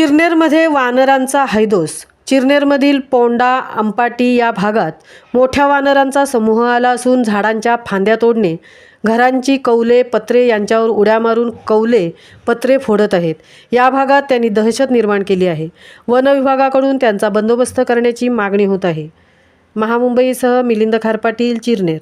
चिरनेरमध्ये वानरांचा हैदोस। चिरनेरमधील पोंडा अंपाटी या भागात मोठ्या वानरांचा समूह आला असून झाडांच्या फांद्या तोडणे, घरांची कौले पत्रे यांच्यावर उड्या मारून कौले पत्रे फोडत आहेत। या भागात त्यांनी दहशत निर्माण केली आहे। वन विभागाकडून त्यांचा बंदोबस्त करण्याची मागणी होत आहे। महामुंबईसह मिलिंद खारपाटील, चिरनेर।